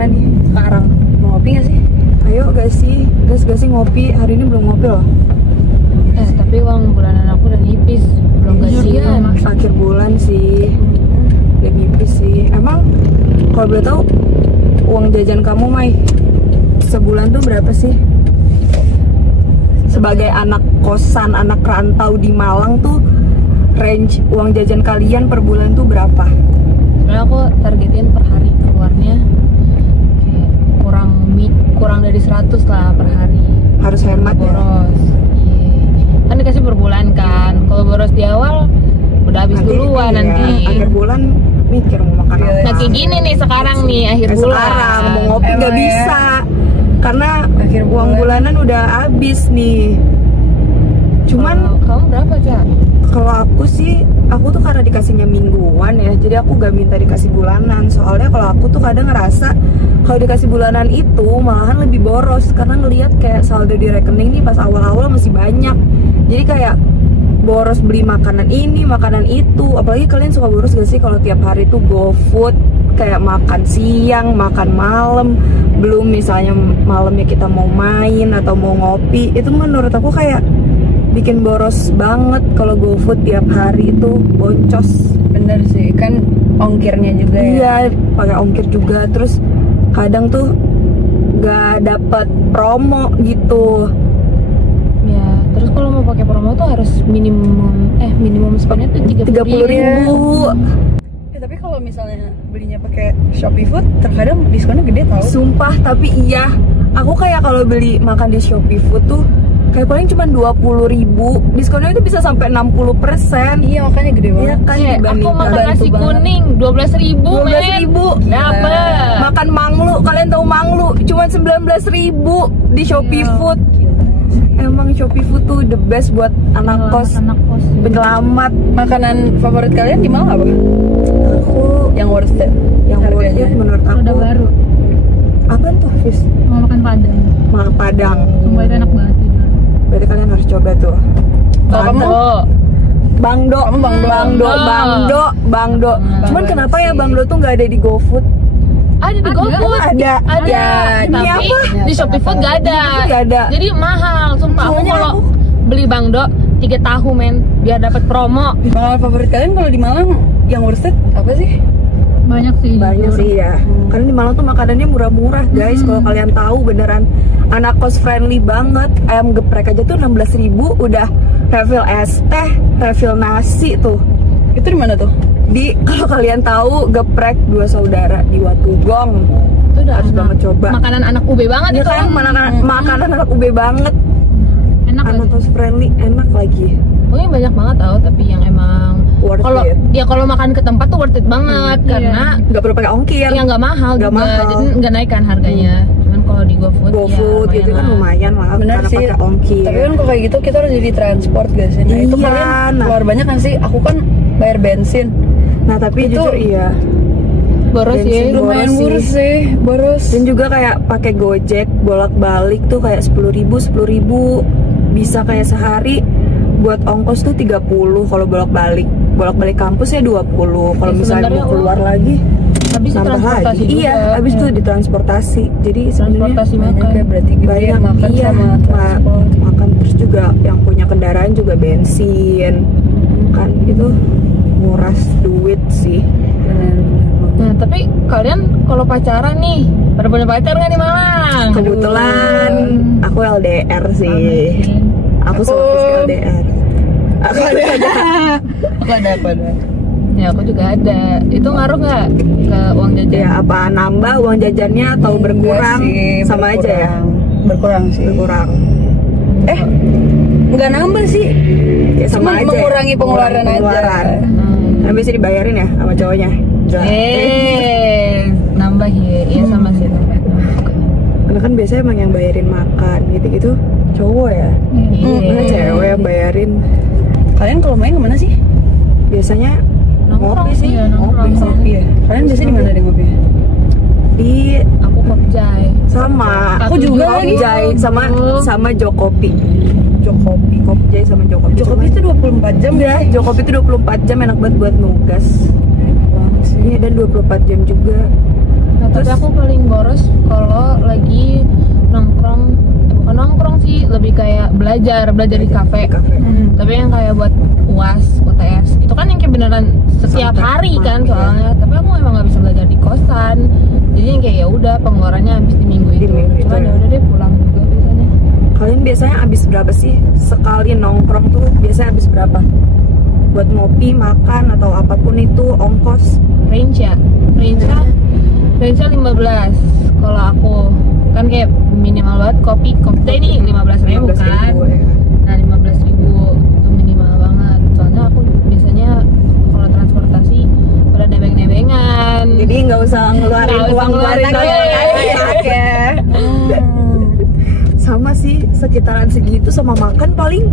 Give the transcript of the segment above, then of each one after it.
gimana nih sekarang? Mau ngopi gak sih? Ayo gak sih ngopi. Hari ini belum ngopi loh. Tapi uang bulanan aku udah nipis, belum gajian. Akhir bulan sih, udah nipis sih. Emang kalau boleh tahu uang jajan kamu Mai sebulan tuh berapa sih? Sebagai anak kosan, anak rantau di Malang tuh, range uang jajan kalian per bulan tuh berapa? Sebenarnya aku targetin per hari keluarnya kayak kurang dari 100 lah per hari. Harus hemat ya. Boros. Iya. Kan dikasih per bulan kan. Kalau boros di awal udah habis duluan nanti. Akhir bulan mikir mau makan apa. Nah kayak gini nih sekarang nih akhir bulan. Sekarang mau ngopi gak bisa. Karena akhir uang bulanan udah habis nih. Cuman kamu berapa, Cak? Kalau aku sih, aku tuh karena dikasihnya mingguan ya, jadi aku gak minta dikasih bulanan. Soalnya kalau aku tuh kadang ngerasa kalau dikasih bulanan itu malahan lebih boros, karena ngelihat kayak saldo di rekening nih pas awal-awal masih banyak. Jadi kayak boros beli makanan ini, makanan itu. Apalagi kalian suka boros gak sih kalau tiap hari tuh GoFood, kayak makan siang, makan malam, belum misalnya malamnya kita mau main atau mau ngopi. Itu menurut aku kayak bikin boros banget kalau GoFood tiap hari itu boncos. Bener sih, kan ongkirnya juga ya. Iya, pakai ongkir juga. Terus kadang tuh gak dapet promo gitu. Ya, terus kalau mau pakai promo tuh harus minimum spendnya tuh 30.000. Ya, tapi kalau misalnya belinya pakai Shopee Food, terkadang diskonnya gede tau. Sumpah, tapi iya, aku kayak kalau beli makan di Shopee Food tuh kayak paling cuma 20.000, diskonnya itu bisa sampai 60%. Iya, makanya gede banget. Iya kan, Aku makan nasi kuning 12.000, 12.000 dapet. Makan manglu, kalian tahu manglu cuma 19.000 di Shopee Food. Emang Shopee Food tuh the best buat anak kos, penyelamat. Makanan favorit kalian di Malang apa? Aku Yang worth it. yang worth it menurut aku. Udah baru. Apaan tuh, Fis? Mau makan padang. Makan Padang. Sumpah itu enak banget. Berarti kalian harus coba tuh. Kamu? Bangdo. Kamu Bangdo. Cuman kenapa ya Bangdo tuh nggak ada di GoFood? Ada di GoFood. Ada. Tapi di Shopee Food gak ada. Gak ada. Jadi mahal, sumpah. Aku kalau beli Bangdo 3 tahu men, biar dapat promo. Makanan favorit kalian kalau di Malang yang worth it apa sih? Banyak Sih ya. Karena di Malang tuh makanannya murah-murah, guys. Kalau kalian tahu beneran anak kos friendly banget. Ayam geprek aja tuh 16.000 udah refill es teh, refill nasi tuh. Itu di mana tuh? Di kalau kalian tahu geprek Dua Saudara di Watugong. Itu udah harus banget coba. Makanan anak UB banget Ya itu. kan, makanan anak UB banget. Enak Anak lagi. kos friendly, enak lagi. Pokoknya banyak banget tau, tapi yang emang Worth kalau it. ya kalau makan ke tempat tuh worth it banget karena Nggak perlu pakai ongkir. ya nggak mahal Nggak juga, mahal. jadi nggak naik kan harganya. Cuman kalau di GoFood, GoFood ya, gitu kan lumayan lah, Bener karena sih. pakai ongkir. Tapi kan kalau kayak gitu kita harus jadi transport guys. Nah itu Iya, kalian nah. keluar banyak kan sih? Aku kan bayar bensin. Nah tapi Itu jujur iya. boros Bensin ya. Lumayan boros boros sih, boros. Dan juga kayak pakai Gojek bolak-balik tuh kayak 10.000 bisa kayak sehari buat ongkos tuh 30 kalau bolak-balik kampus ya 20. Kalau misalnya mau keluar lagi Habis itu nambah transportasi lagi. juga. Iya, habis itu ditransportasi. Jadi sebenarnya Transportasi Banyak makan. ya berarti gede banyak makan iya, sama transport. makan terus juga yang punya kendaraan juga bensin. Kan itu nguras duit sih. Nah, tapi kalian kalau pacaran nih, pada punya pacar nggak di Malang? Kebetulan aku LDR sih. Aku sama Fiski LDR. Aku ada. Ya aku juga ada. Itu ngaruh nggak ke uang jajan? Ya apa nambah uang jajannya atau berkurang? Enggak sih, Sama aja ya. Berkurang sih. Berkurang. Nggak nambah sih. Ya, sama Cuma aja. mengurangi pengeluaran aja. Nah, bisa dibayarin ya sama cowoknya. Nambah ya, iya sama sih nambah. Karena kan biasanya emang yang bayarin makan gitu-gitu cowok ya. Karena cewek yang bayarin. Kalian kalau main kemana sih? Biasanya Nongkrong ngopi sih, iya, nongkrong. Ngopi ya. Kalian biasanya di mana deh ngopi? Di Aku Kopjai. sama Aku juga lagi. Kopjai sama Jokopi. Jokopi. Kopjai sama Jokopi. Jokopi itu 24 jam ya. Jokopi itu 24 jam enak banget buat nugas. Iya, dan 24 jam juga. Nah, tapi Terus- aku paling boros kalau lagi nongkrong, bukan nongkrong sih, lebih kayak belajar di kafe. Di kafe. Tapi yang kayak buat UAS, UTS, itu kan yang kayak beneran setiap Sampai hari kan mati, soalnya. Tapi aku emang nggak bisa belajar di kosan, jadi yang kayak ya udah pengeluarannya habis di minggu Di itu. minggu itu, Cuman ya. ya udah deh pulang juga biasanya. Kalian biasanya habis berapa sih sekali nongkrong tuh? Biasanya habis berapa? Buat ngopi, makan atau apapun itu ongkos? Range ya, range 15. Kalau aku kan kayak minimal banget kopi ini 15.000 kan. 15.000 ya. Nah 15.000 itu minimal banget. Soalnya aku biasanya kalau transportasi pada nebeng-nebengan. Jadi nggak usah ngeluarin Nggak usah uang ngeluarin banyak duit. ya. Oke. Sama sih sekitaran segitu, sama makan paling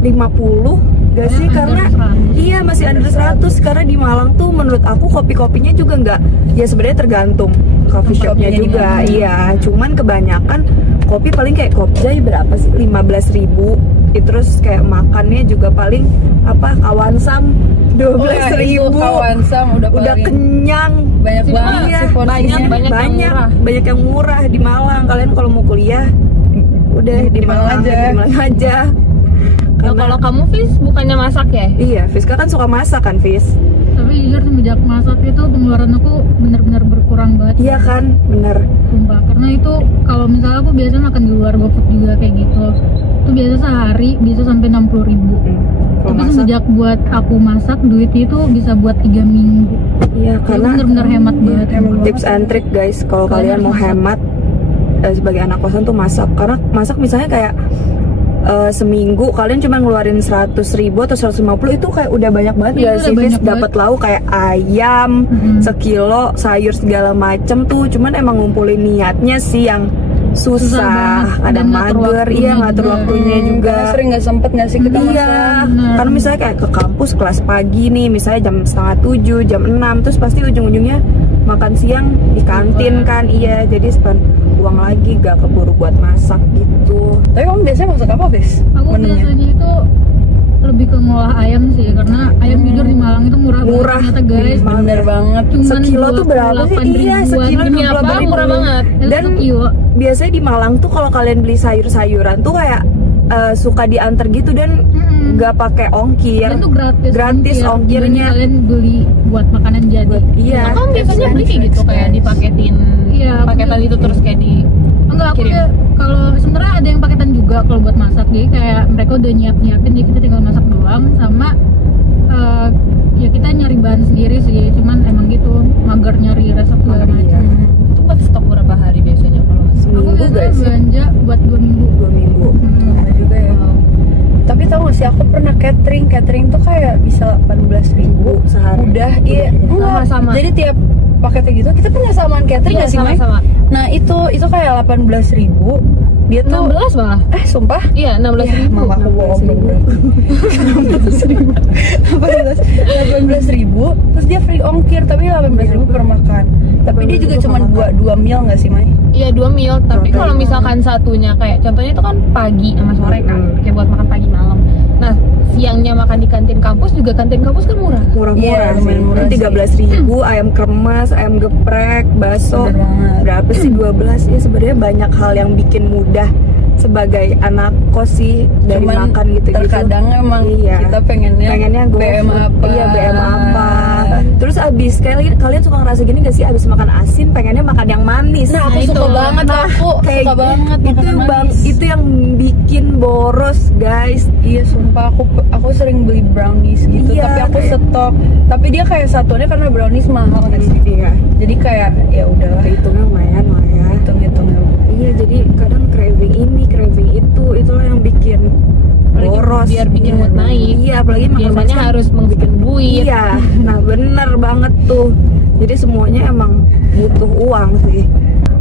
50 gak sih? Under Karena 100. iya masih under 100. Karena di Malang tuh menurut aku kopi-kopinya juga nggak, ya sebenarnya tergantung coffee shopnya Kopinya di juga. mana. Iya, cuman kebanyakan kopi paling kayak Kopjai berapa sih? 15.000. Terus kayak makannya juga paling apa, Kawansam 12.000. Kawansam udah Udah paling kenyang. banyak Cuma banget Iya, sih porsinya. banyak yang murah di Malang. Kalian kalau mau kuliah udah di Malang aja. Nah, kalau kamu Fis bukannya masak ya? Iya, Fiska kan suka masak kan, Fis? Tapi jujur semenjak masak itu pengeluaran aku benar-benar berkurang banget. Iya kan, bener. Sumpah, karena itu kalau misalnya aku biasa makan di luar GoFood juga kayak gitu, itu biasa sehari bisa sampai 60.000. Kalau Tapi masak, semenjak buat aku masak, duit itu bisa buat 3 minggu. iya Itu karena benar-benar hemat banget. tips and trick guys, kalau kalian mau hemat sebagai anak kosan tuh masak. Karena masak misalnya kayak seminggu kalian cuma ngeluarin 100.000 atau 150, itu kayak udah banyak banget Iya, gak udah sih, Fis? banyak Dapat lauk kayak ayam sekilo, sayur segala macem tuh. Cuman emang ngumpulin niatnya sih yang susah, banget. kadang Dan ngatur mager, waktunya iya ngatur juga. waktunya juga. Karena sering nggak sempet nggak sih kita Iya, masak. Bener. karena misalnya kayak ke kampus kelas pagi nih, misalnya jam 6:30, jam 6, terus pasti ujung-ujungnya makan siang di kantin kan, iya, jadi spend uang lagi, gak keburu buat masak gitu. Tapi kamu biasanya masak apa, Bis? Aku Menunya? biasanya itu lebih ke ngolah ayam sih, karena ayam jujur di Malang itu murah Murah. banget ternyata guys. Bener banget. Cuman Sekilo tuh berapa sih? 28 Iya, ribuan. sekilo Demi apa? 28 Murah banget. Dan sekilo. biasanya di Malang tuh kalau kalian beli sayur-sayuran tuh kayak suka diantar gitu dan gak pakai ongkir. Dan tuh gratis ongkirnya. dibanding kalian beli buat makanan jadi. Iya. Nah, kamu biasanya beli kayak gitu kayak dipaketin, Iya, aku paketan beli. itu terus kayak di Enggak, aku kirim. udah, kalau sebenarnya ada yang paketan juga kalau buat masak, jadi kayak mereka udah nyiapin, jadi kita tinggal masak doang, sama ya kita nyari bahan sendiri sih, cuman emang gitu mager nyari resep segala Iya. macam. itu buat stok berapa hari biasanya kalau masak? Aku Seminggu biasanya gak sih? belanja buat 2 minggu. 2 minggu. Sama juga ya. Tapi tau gak sih, aku pernah catering tuh kayak bisa 18.000 Sehari. udah. Iya, enggak. Sama-sama. Jadi tiap paketnya gitu kita punya samaan catering Iya, nggak sih, Mai? sama-sama. Nah itu kayak 18.000. Dia tuh 16 malah. sumpah. Iya, 16.000. Mama aku bohong dong. 18.000 terus dia free ongkir, tapi 18.000 per makan. Tapi dia juga cuma dua meal nggak sih, Mai? Iya 2 meal, tapi kalau misalkan satunya kayak contohnya itu kan pagi sama sore kan, kayak buat makan pagi malam. Nah siangnya makan di kantin kampus juga, kantin kampus kan murah. Murah-murah Iya, sih. lumayan murah sih. 13.000, ayam kremes, ayam geprek, bakso. Bener banget. Berapa sih 12? Ya sebenarnya banyak hal yang bikin mudah sebagai anak kos sih, dari Cuman makan gitu-gitu. terkadang emang Iya. kita pengennya GoFood. BM apa? Iya, BM apa. Terus abis kalian suka ngerasa gini gak sih, abis makan asin pengennya makan yang manis. Nah, aku Nah, suka itu. banget, aku kayak suka banget itu makan yang manis. itu yang bikin boros guys. Iya, sumpah aku sering beli brownies gitu, Iya, tapi aku kayak- stok. Tapi dia kayak satuannya karena brownies mahal kan sih. Iya, Jadi kayak ya udahlah, hitungnya lumayan lah ya. hitung-hitung. Iya, jadi kadang craving ini, craving itu, itulah yang bikin Apalagi boros. biar bikin mood naik. Iya, apalagi makan Biasanya manis kan harus mengbikin duit. Iya, nah bener banget tuh. Jadi semuanya emang butuh uang sih.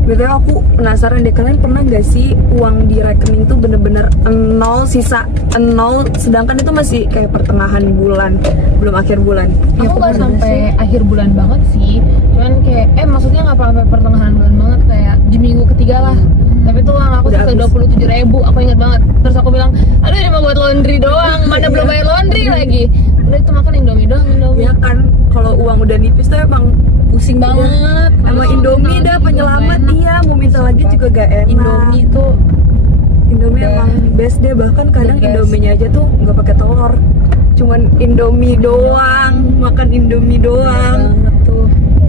Betul, aku penasaran deh, kalian pernah gak sih uang di rekening tuh bener-bener nol, sisa nol, sedangkan itu masih kayak pertengahan bulan, belum akhir bulan. Aku nggak sampai akhir bulan banget sih, cuman kayak maksudnya nggak sampai pertengahan bulan banget, kayak di minggu ketiga lah. Tapi tuh uang aku Udah sisa habis. 27.000, aku ingat banget. Terus aku bilang, aduh ini mau buat laundry doang, mana belum bayar laundry lagi. Udah itu makan Indomie doang, Indomie. Ya kan, kalau uang udah nipis tuh emang Pusing banget. emang Indomie dah penyelamat. Iya, mau minta lagi juga gak enak. Indomie tuh Indomie udah emang best deh, bahkan kadang the best. Indominya aja tuh nggak pakai telur, cuman Indomie doang, makan Indomie doang. banget tuh.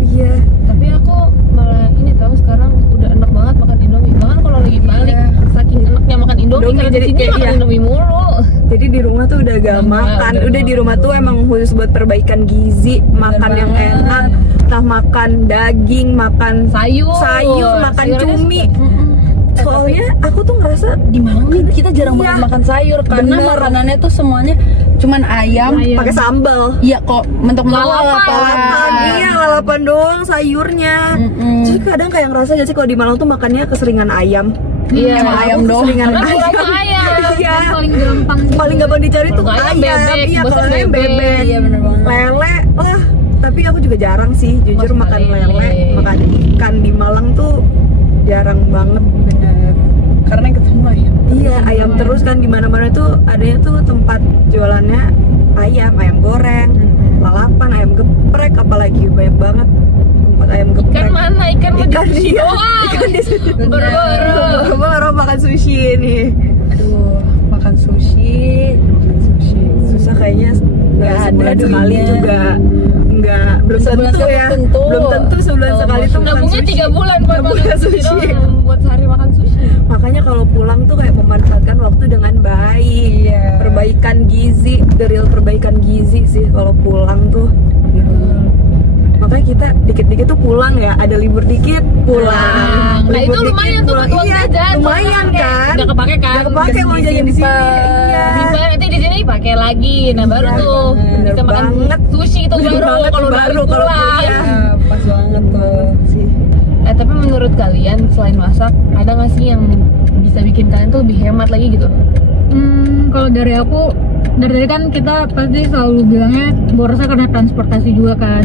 Iya, Tapi aku malah ini tahu sekarang udah enak banget makan Indomie. Bahkan kalau lagi balik, Iya. saking enaknya makan Indomie, Indomie karena jadi di sini kayak- makan iya. Indomie mulu. jadi di rumah tuh udah gak makan, udah di rumah tuh emang khusus buat perbaikan gizi, makan yang banget. enak, entah makan daging, makan Sayur, makan sayurnya cumi. Tapi Soalnya aku tuh ngerasa di Malang nih kita jarang Iya. banget makan sayur karena Bener. makanannya tuh semuanya cuman ayam. pakai sambal. Iya kok mentok-mentok Lalapan. Lalapan, iya lalapan doang sayurnya. Jadi kadang kayak ngerasa gak sih kalau di Malang tuh makannya keseringan ayam. Iya, Emang ayam doang. Keseringan Karena ayam. kurang ayam. Iya. paling gampang Paling gampang dicari tuh Kalau ayam ayam. bebek, Iya, bosan kalau ayam bebek. bebek. Iya, bener banget. Lele lah. Tapi aku juga jarang sih, jujur Makan makan lele. lele, makan ikan di Malang tuh jarang banget. Bener. Karena ketemu ayam. Iya, ayam terus kan di mana-mana tuh adanya tuh tempat jualannya ayam goreng, lalapan, ayam geprek, apalagi banyak banget tempat ayam geprek. Ikan mana? Ikan mau Ikan di sushi iya. doang. Ikan di situ. Baru-baru. Baru makan sushi ini. Aduh, makan sushi. Susah kayaknya nggak Nggak sebulan ada sekali duitnya. juga nggak belum Sebulan tentu sekali ya tentu. belum tentu sebulan Kalau sekali mau tuh makan Nabungnya sushi. 3 bulan buat Nabungnya makan sushi sushi. doang. Buat sehari makan sushi. Makanya kalau pulang tuh kayak memanfaatkan waktu dengan baik. Iya. Perbaikan gizi, the real perbaikan gizi sih kalau pulang tuh. Makanya kita dikit-dikit tuh pulang ya, ada libur dikit pulang. Nah, itu Libur lumayan dikit tuh pulang. buat uang Iya, jajan. lumayan kan. Nggak kepake kan? Nggak kepake mau jajan di sini. Iya. Simpan nanti di sini pakai lagi. Nah, baru Iya, tuh bener bisa makan banget. sushi itu Bener baru banget, kalau baru baru kalau pulang. iya. Pas banget tuh. Sih. Tapi menurut kalian selain masak, ada nggak sih yang bisa bikin kalian tuh lebih hemat lagi gitu? Kalau dari aku, dari kan kita pasti selalu bilangnya borosnya karena transportasi juga kan.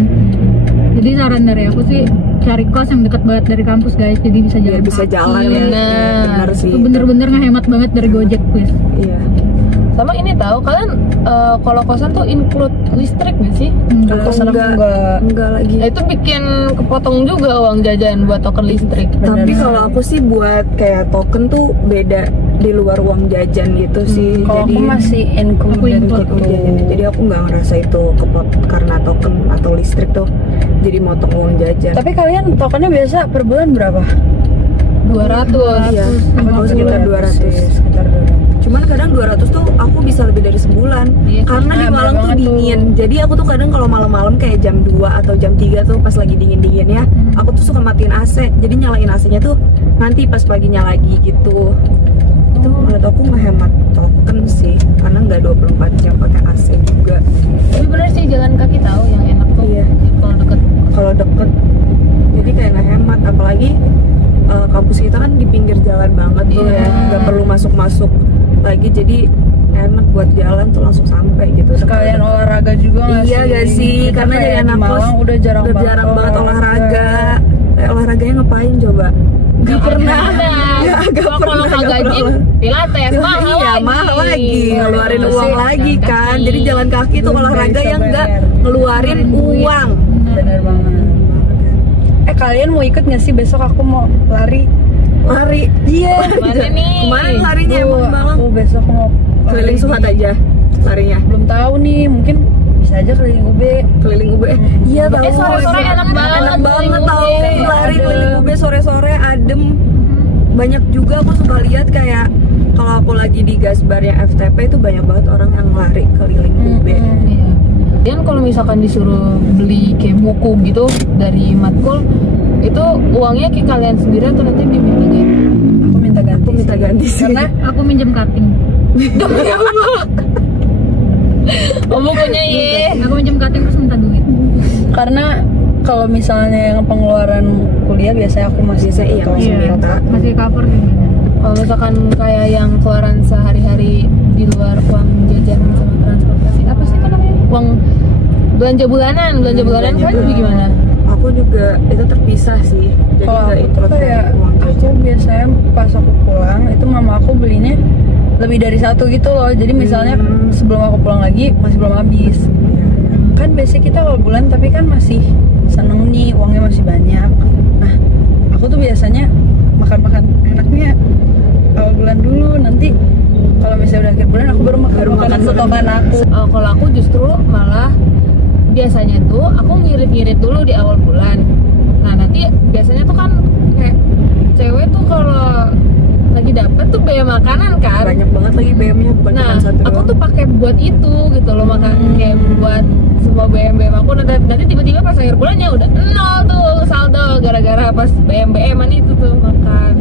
Jadi saran dari aku sih cari kos yang dekat banget dari kampus guys, jadi bisa Biar jalan bisa kaki. jalan ya. Bener. Bener sih. Itu bener-bener ngehemat banget dari Gojek please. Iya. Sama ini tahu kalian kalau kosan tuh include listrik nggak sih? Enggak. Kosan aku Enggak lagi. Nah, itu bikin kepotong juga uang jajan buat token listrik. Tapi kalau aku sih buat kayak token tuh beda di luar uang jajan gitu sih. Kalau Jadi aku masih included include uang jajan. gitu. Jadi aku nggak ngerasa itu kepot karena token atau listrik tuh jadi motong uang jajan. Tapi kalian tokennya biasa per bulan berapa? 200. Iya, aku sekitar 200. Sekitar 200. Cuman kadang 200 tuh aku bisa lebih dari sebulan. Iya sih. Karena di Nah, Malang bener tuh banget tuh. dingin. Jadi aku tuh kadang kalau malam-malam kayak jam 2 atau jam 3 tuh pas lagi dingin-dinginnya, aku tuh suka matiin AC. Jadi nyalain AC-nya tuh nanti pas paginya lagi gitu. Itu menurut aku ngehemat token sih, karena nggak 24 jam pakai AC juga. Tapi bener sih jalan kaki tahu yang enak tuh. Iya. Kalau deket. Kalau deket, jadi kayak ngehemat. Apalagi kampus kita kan di pinggir jalan banget tuh Iya. ya, nggak perlu masuk-masuk lagi. Jadi enak buat jalan tuh langsung sampai gitu. Sekalian olahraga juga nggak Iya gak sih? Kita Karena kayak jadi di anak kos Malang udah jarang banget olahraga. Olahraganya ngapain coba? Gak pernah. Ya, gak Kalau pernah. nggak gak gaji, pernah. pilates mahal Iya, lagi. mahal lagi, ngeluarin Iya, uang sih, lagi jalan kan. kaki. Jadi jalan kaki tuh Belum olahraga bisa yang nggak bayar. ngeluarin uang. Bener banget. Kalian mau ikut nggak sih besok aku mau lari? Lari. Iya. Mana nih? Kemana larinya emang Malang? Aku besok mau Keliling Suhat aja larinya. Belum tahu nih, mungkin bisa aja keliling UB. Keliling UB. Iya tahu. Sore-sore enak banget. Enak banget tahu keliling UB. lari Adem. keliling UB sore-sore adem. Banyak juga aku suka lihat kayak kalau aku lagi di gasbarnya FTP itu banyak banget orang yang lari keliling UB. Iya. Dan kalau misalkan disuruh beli kayak buku gitu dari matkul, itu uangnya ke kalian sendiri atau nanti diminta ganti? Aku minta ganti. Aku minta ganti sih. Karena Aku minjem cutting. Oh, bukunya iya. Aku minjem cutting terus minta duit. karena kalau misalnya yang pengeluaran kuliah biasanya aku masih Biasa iya, tolong masih minta. Masih cover gitu. Kalau misalkan kayak yang keluaran sehari-hari di luar uang jajan sama transportasi, apa sih itu namanya? Uang belanja bulanan Belanja kan bulanan. gimana? Aku juga itu terpisah sih. Jadi Kalau nggak aku include tuh kayak uang aku jajan. biasanya pas aku pulang itu mama aku belinya lebih dari satu gitu loh. Jadi misalnya sebelum aku pulang lagi masih belum habis. Kan biasanya kita awal bulan tapi kan masih seneng nih, uangnya masih banyak. Nah, aku tuh biasanya makan-makan enaknya awal bulan dulu, nanti kalau misalnya udah akhir bulan aku baru makan stokan aku. Kalau aku justru malah biasanya tuh aku ngirit-ngirit dulu di awal bulan. Nah nanti biasanya tuh kan kayak cewek tuh kalau lagi dapet tuh bayar makanan kan, banyak banget lagi BM-nya, bukan nah cuma satu aku doang. tuh pakai buat itu gitu loh, makan kayak buat semua BM aku. Nanti tiba-tiba pas akhir bulannya udah nol tuh saldo gara-gara pas BM-an itu tuh makan.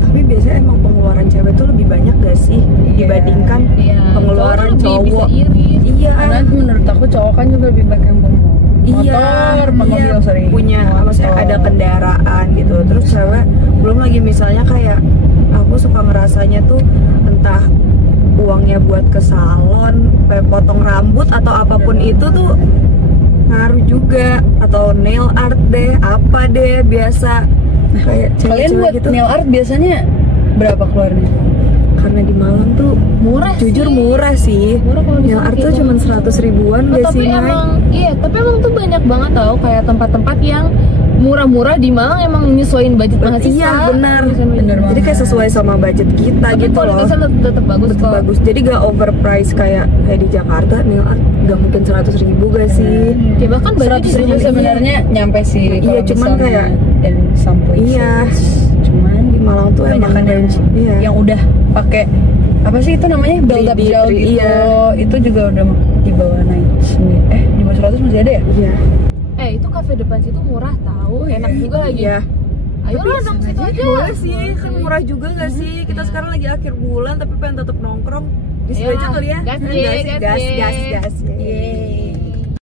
Tapi biasanya emang pengeluaran cewek tuh lebih banyak gak sih dibandingkan Iya, pengeluaran lebih cowok? bisa irit. Iya, Karena menurut aku cowok kan juga lebih banyak yang bawa motor, mobil sering punya maksudnya ada kendaraan gitu. Terus cewek belum lagi misalnya kayak aku suka ngerasanya tuh entah uangnya buat ke salon, potong rambut atau apapun itu tuh ngaruh juga, atau nail art deh, apa deh biasa. Kayak Kalian cewek-cewek buat gitu. nail art biasanya berapa keluarnya? Karena di Malang tuh Murah jujur sih. murah sih. Murah kalau di Nail sana art tuh gitu. cuma 100 ribuan gak Tapi sih, Nay? emang iya, tapi emang tuh banyak banget tau kayak tempat-tempat yang murah-murah di Malang, emang nyesuaiin budget mahasiswa. Iya benar, Bener Jadi kayak banget. sesuai sama budget kita Tapi gitu loh. kualitasnya tetap bagus Tetep kok. bagus. Jadi gak overprice kayak di Jakarta. Nail art gak mungkin 100 ribu gak sih? Ya bahkan baju 100 juga ribu sebenarnya nyampe sih. Iya, kalau cuman misalnya kayak in some places. iya. Cuman Di Malang tuh emang kebanyakan yang iya. yang udah pakai apa sih itu namanya build up 3D, gel gitu. iya. Itu juga udah di bawah naik di bawah 100 masih ada ya? Iya. Itu kafe depan situ murah tahu, enak juga lagi. Iya. Ayo lah dong situ aja. Boleh sih, kan murah juga gak sih? Kita sekarang lagi akhir bulan tapi pengen tetap nongkrong. Di situ Ayo aja lah, kali ya. gas, Gas, ye, gas, gas, gas, ye. gas, gas. Yeay.